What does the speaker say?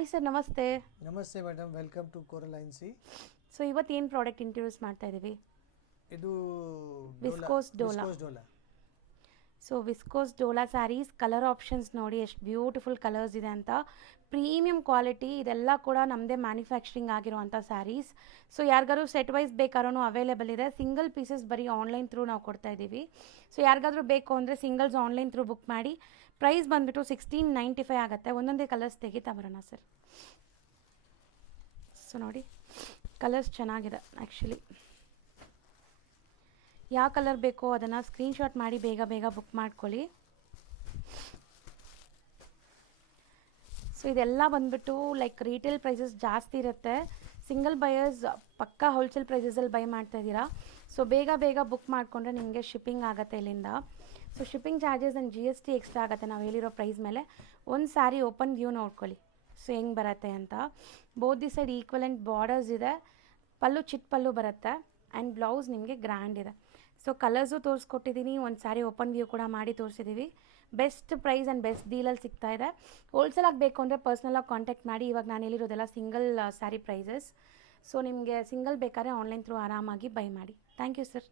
Hi sir, ನಮಸ್ತೆ. ನಮಸ್ತೆ madam, welcome to Coraline C. So ಇವತ್ತು ಏನು ಪ್ರಾಡಕ್ಟ್ ಇಂಟ್ರೊಡ್ಯೂಸ್ ಮಾಡ್ತಾ ಇದ್ದೀವಿ? ಇದು viscose dola. So viscose dola sarees colour options ನೋಡಿ ಎಷ್ಟು ಬ್ಯೂಟಿಫುಲ್ ಕಲರ್ಸ್ ಇದೆ ಅಂತ. ಪ್ರೀಮಿಯಂ ಕ್ವಾಲಿಟಿ, ಇದೆಲ್ಲ ಕೂಡ ನಮ್ಮದೇ ಮ್ಯಾನುಫ್ಯಾಕ್ಚರಿಂಗ್ ಆಗಿರುವಂಥ ಸ್ಯಾರೀಸ್. ಸೊ ಯಾರಿಗಾದ್ರೂ ಸೆಟ್ ವೈಸ್ ಬೇಕಾದ್ರೂ ಅವೈಲೇಬಲ್ ಇದೆ. ಸಿಂಗಲ್ ಪೀಸಸ್ ಬರೀ ಆನ್ಲೈನ್ ಥ್ರೂ ನಾವು ಕೊಡ್ತಾ ಇದ್ದೀವಿ. ಸೊ ಯಾರಿಗಾದ್ರೂ ಬೇಕು ಅಂದರೆ ಸಿಂಗಲ್ಸ್ ಆನ್ಲೈನ್ ಥ್ರೂ ಬುಕ್ ಮಾಡಿ. ಪ್ರೈಸ್ ಬಂದುಬಿಟ್ಟು 1695 ಆಗುತ್ತೆ. ಒಂದೊಂದೇ ಕಲರ್ಸ್ ತೆಗಿತಾ ಬರೋಣ ಸರ್. ಸೊ ನೋಡಿ, ಕಲರ್ಸ್ ಚೆನ್ನಾಗಿದೆ ಆ್ಯಕ್ಚುಲಿ. ಯಾವ ಕಲರ್ ಬೇಕೋ ಅದನ್ನು ಸ್ಕ್ರೀನ್ಶಾಟ್ ಮಾಡಿ ಬೇಗ ಬೇಗ ಬುಕ್ ಮಾಡ್ಕೊಳ್ಳಿ. ಸೊ ಇದೆಲ್ಲ ಬಂದುಬಿಟ್ಟು ಲೈಕ್ ರೀಟೇಲ್ ಪ್ರೈಸಸ್ ಜಾಸ್ತಿ ಇರುತ್ತೆ. ಸಿಂಗಲ್ ಬಯರ್ಸ್ ಪಕ್ಕಾ ಹೋಲ್ಸೇಲ್ ಪ್ರೈಸಸಲ್ಲಿ ಬೈ ಮಾಡ್ತಾಯಿದ್ದೀರಾ. ಸೊ ಬೇಗ ಬೇಗ ಬುಕ್ ಮಾಡಿಕೊಂಡ್ರೆ ನಿಮಗೆ ಶಿಪ್ಪಿಂಗ್ ಆಗುತ್ತೆ ಇಲ್ಲಿಂದ. So shipping charges and GST extra ಆಗುತ್ತೆ ನಾವು ಹೇಳಿರೋ ಪ್ರೈಸ್ ಮೇಲೆ. ಒಂದು ಸ್ಯಾರಿ ಓಪನ್ ವ್ಯೂ ನೋಡ್ಕೊಳ್ಳಿ ಸೊ ಹೆಂಗೆ ಬರುತ್ತೆ ಅಂತ. Both the side equivalent borders ಇದೆ. ಪಲ್ಲು ಚಿಕ್ಕ ಪಲ್ಲು ಬರುತ್ತೆ ಆ್ಯಂಡ್ ಬ್ಲೌಸ್ ನಿಮಗೆ ಗ್ರ್ಯಾಂಡ್ ಇದೆ. ಸೊ ಕಲರ್ಸು ತೋರಿಸ್ಕೊಟ್ಟಿದ್ದೀನಿ, ಒಂದು ಸ್ಯಾರಿ ಓಪನ್ ವ್ಯೂ ಕೂಡ ಮಾಡಿ ತೋರಿಸಿದ್ದೀವಿ. ಬೆಸ್ಟ್ ಪ್ರೈಸ್ ಆ್ಯಂಡ್ ಬೆಸ್ಟ್ ಡೀಲಲ್ಲಿ ಸಿಗ್ತಾ ಇದೆ. ಹೋಲ್ಸೇಲಾಗಿ ಬೇಕು ಅಂದರೆ ಪರ್ಸ್ನಲಾಗಿ ಕಾಂಟ್ಯಾಕ್ಟ್ ಮಾಡಿ. ಇವಾಗ ನಾನು ಹೇಳಿರೋದೆಲ್ಲ ಸಿಂಗಲ್ ಸ್ಯಾರಿ ಪ್ರೈಸಸ್. ಸೊ ನಿಮಗೆ ಸಿಂಗಲ್ ಬೇಕಾದ್ರೆ ಆನ್ಲೈನ್ ಥ್ರೂ ಆರಾಮಾಗಿ ಬೈ ಮಾಡಿ. Thank you sir.